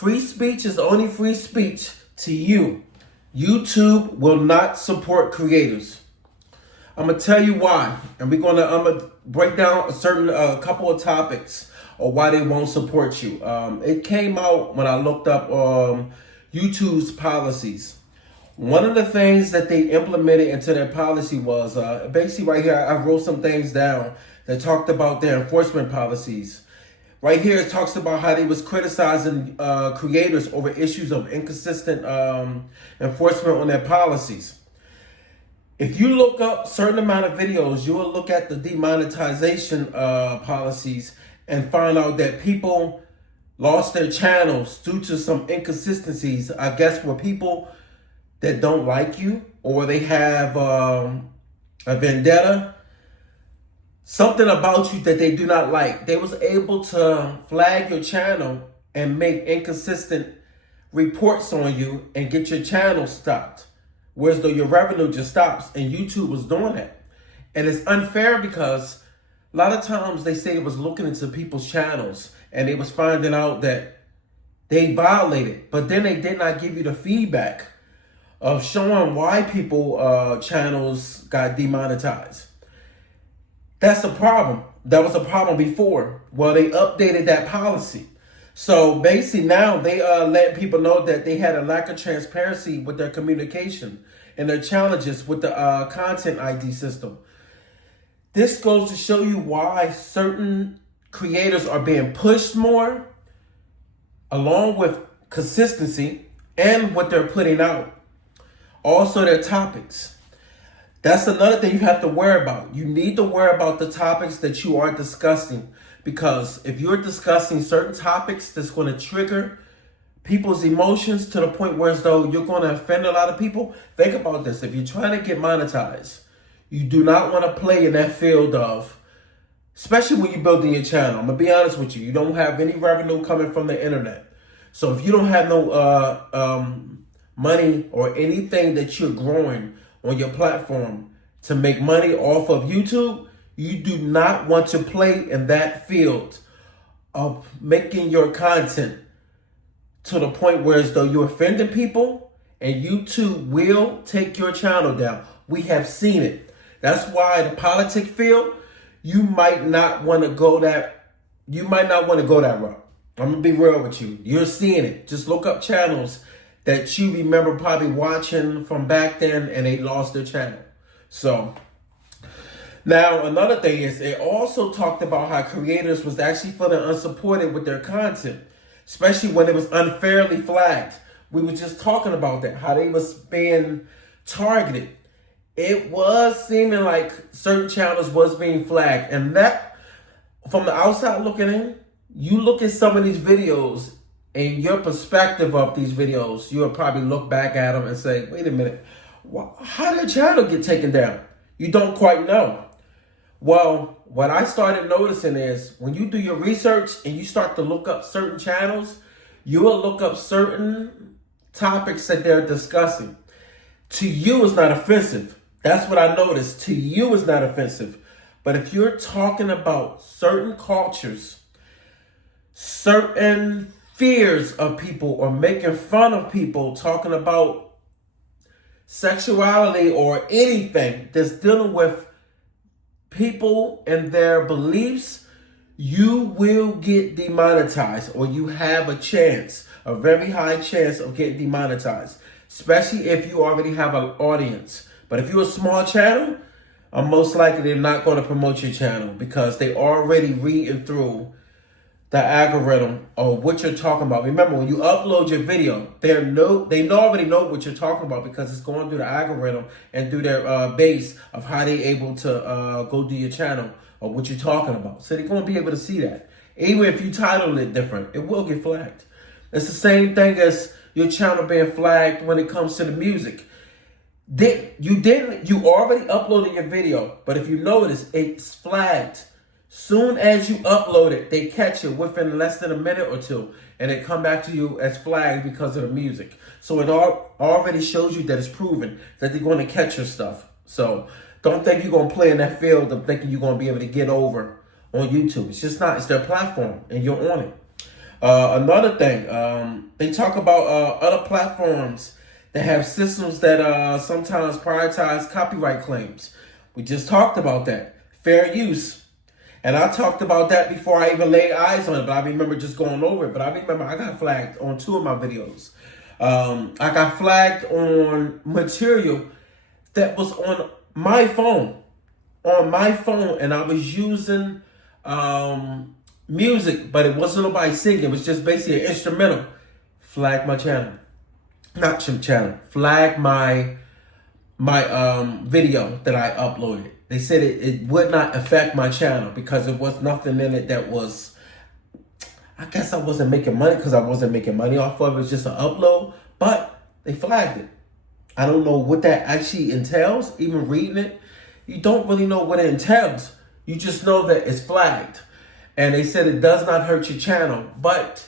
Free speech is only free speech to you. YouTube will not support creators. I'm gonna tell you why, and I'm gonna break down a couple of topics or why they won't support you. It came out when I looked up YouTube's policies. One of the things that they implemented into their policy was basically right here. I wrote some things down that talked about their enforcement policies. Right here, it talks about how they was criticizing creators over issues of inconsistent enforcement on their policies. If you look up certain amount of videos, you will look at the demonetization policies and find out that people lost their channels due to some inconsistencies. I guess were people that don't like you, or they have a vendetta, something about you that they do not like. They was able to flag your channel and make inconsistent reports on you and get your channel stopped. Whereas though your revenue just stops, and YouTube was doing that. And it's unfair because a lot of times they say it was looking into people's channels and they was finding out that they violated, but then they did not give you the feedback of showing why people channels got demonetized. That's a problem. That was a problem before. Well, they updated that policy. So basically now they let people know that they had a lack of transparency with their communication and their challenges with the content ID system. This goes to show you why certain creators are being pushed more, along with consistency and what they're putting out. Also their topics. That's another thing you have to worry about. You need to worry about the topics that you are discussing, because if you're discussing certain topics that's going to trigger people's emotions to the point where as though you're going to offend a lot of people, think about this. If you're trying to get monetized, you do not want to play in that field of, especially when you're building your channel. I'm going to be honest with you. You don't have any revenue coming from the internet. So if you don't have no money or anything that you're growing on your platform to make money off of YouTube, you do not want to play in that field of making your content to the point where as though you're offending people, and YouTube will take your channel down. We have seen it. That's why the politic field, you might not want to go that route. I'm gonna be real with you. You're seeing it. Just look up channels that you remember probably watching from back then and they lost their channel. So now another thing is, it also talked about how creators was actually feeling unsupported with their content, especially when it was unfairly flagged. We were just talking about that, how they was being targeted. It was seeming like certain channels was being flagged, and that, from the outside looking in, you look at some of these videos and your perspective of these videos, you'll probably look back at them and say, wait a minute, how did a channel get taken down? You don't quite know. Well, what I started noticing is when you do your research and you start to look up certain channels, you will look up certain topics that they're discussing. To you, it's not offensive. That's what I noticed. To you, it's not offensive. But if you're talking about certain cultures, certain fears of people, or making fun of people, talking about sexuality or anything that's dealing with people and their beliefs, you will get demonetized, or you have a very high chance of getting demonetized, especially if you already have an audience. But if you're a small channel, most likely they're not going to promote your channel because they already reading through the algorithm of what you're talking about. Remember, when you upload your video, they already know what you're talking about because it's going through the algorithm and through their base of how they're able to go do your channel or what you're talking about. So they're going to be able to see that. Even if you title it different, it will get flagged. It's the same thing as your channel being flagged when it comes to the music. You already uploaded your video, but if you notice, it's flagged. Soon as you upload it, they catch it within less than a minute or two, and it come back to you as flagged because of the music. So it already shows you that it's proven that they're going to catch your stuff. So don't think you're going to play in that field of thinking you're going to be able to get over on YouTube. It's just not. It's their platform, and you're on it. Another thing, they talk about other platforms that have systems that sometimes prioritize copyright claims. We just talked about that. Fair use. And I talked about that before I even laid eyes on it, but I remember just going over it. But I remember I got flagged on 2 of my videos. I got flagged on material that was on my phone. And I was using music, but it wasn't nobody singing. It was just basically an instrumental. Flag my channel. Not your channel. Flag my video that I uploaded. They said it would not affect my channel because there was nothing in it that was, I guess I wasn't making money because I wasn't making money off of it. It was just an upload, but they flagged it. I don't know what that actually entails. Even reading it, you don't really know what it entails. You just know that it's flagged. And they said it does not hurt your channel. But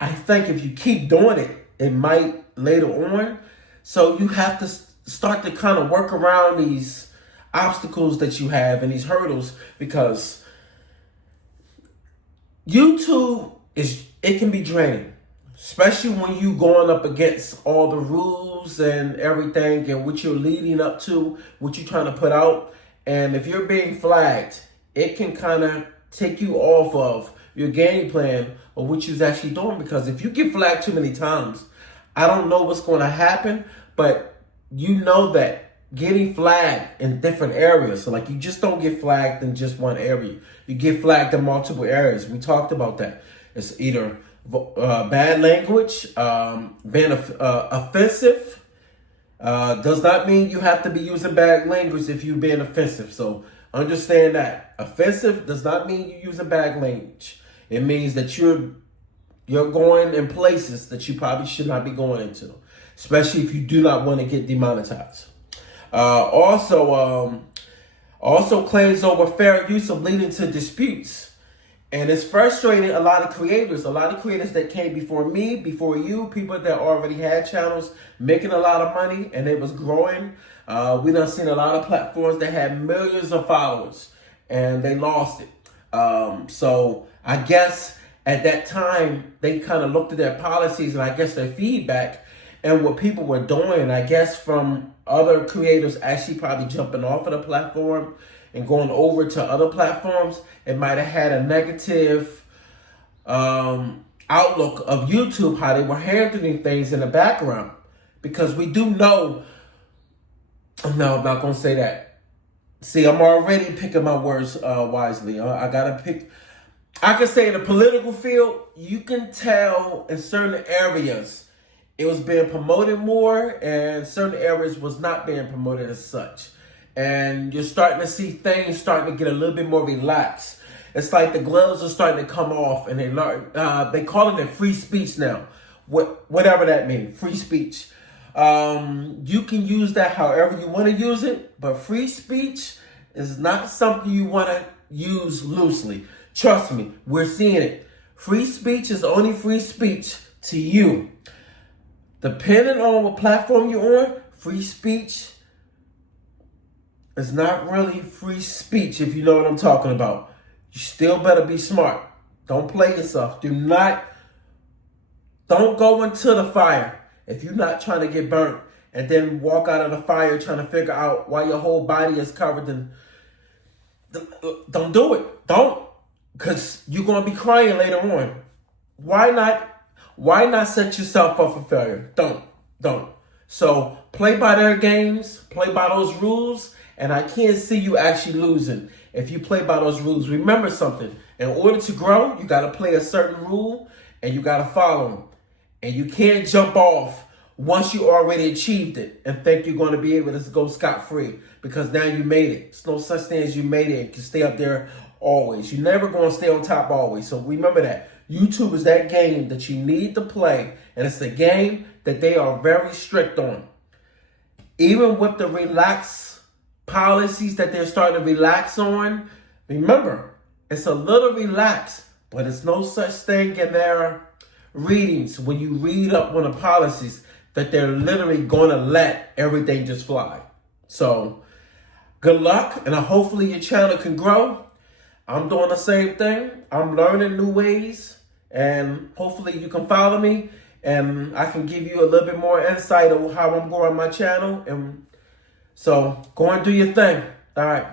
I think if you keep doing it, it might later on. So you have to start to kind of work around these obstacles that you have and these hurdles, because YouTube it can be draining, especially when you going up against all the rules and everything and what you're leading up to, what you're trying to put out. And if you're being flagged, it can kind of take you off of your game plan or what you're actually doing. Because if you get flagged too many times, I don't know what's going to happen, but you know that getting flagged in different areas. So like you just don't get flagged in just one area. You get flagged in multiple areas. We talked about that. It's either bad language, being offensive. Does not mean you have to be using bad language if you're being offensive. So understand that. Offensive does not mean you're using bad language. It means that you're going in places that you probably should not be going into, especially if you do not want to get demonetized. Also claims over fair use of leading to disputes. And it's frustrating a lot of creators that came before me, before you, people that already had channels making a lot of money and it was growing. We done seen a lot of platforms that had millions of followers and they lost it. So I guess at that time, they kind of looked at their policies and I guess their feedback and what people were doing, I guess from other creators actually probably jumping off of the platform and going over to other platforms. It might have had a negative outlook of YouTube, how they were handling things in the background. Because we do know, no, I'm not going to say that. See, I'm already picking my words wisely. I got to pick. I can say in the political field, you can tell in certain areas it was being promoted more and certain areas was not being promoted as such. And you're starting to see things starting to get a little bit more relaxed. It's like the gloves are starting to come off and they calling it free speech now. Whatever that means, free speech. You can use that however you want to use it, but free speech is not something you want to use loosely. Trust me, we're seeing it. Free speech is only free speech to you. Depending on what platform you're on, free speech is not really free speech, if you know what I'm talking about. You still better be smart. Don't play yourself. Don't go into the fire if you're not trying to get burnt and then walk out of the fire trying to figure out why your whole body is covered in. Don't do it. Don't. Because you're going to be crying later on. Why not set yourself up for failure? Don't. So play by their games, play by those rules, and I can't see you actually losing if you play by those rules. Remember something. In order to grow, you got to play a certain rule and you got to follow them. And you can't jump off once you already achieved it and think you're going to be able to go scot-free because now you made it. It's no such thing as you made it and can stay up there always. You're never going to stay on top always. So remember that. YouTube is that game that you need to play, and it's a game that they are very strict on. Even with the relaxed policies that they're starting to relax on, remember, it's a little relaxed, but it's no such thing in their readings when you read up on the policies that they're literally going to let everything just fly. So good luck, and hopefully your channel can grow. I'm doing the same thing. I'm learning new ways And hopefully you can follow me and I can give you a little bit more insight of how I'm growing my channel. And so go and do your thing. All right.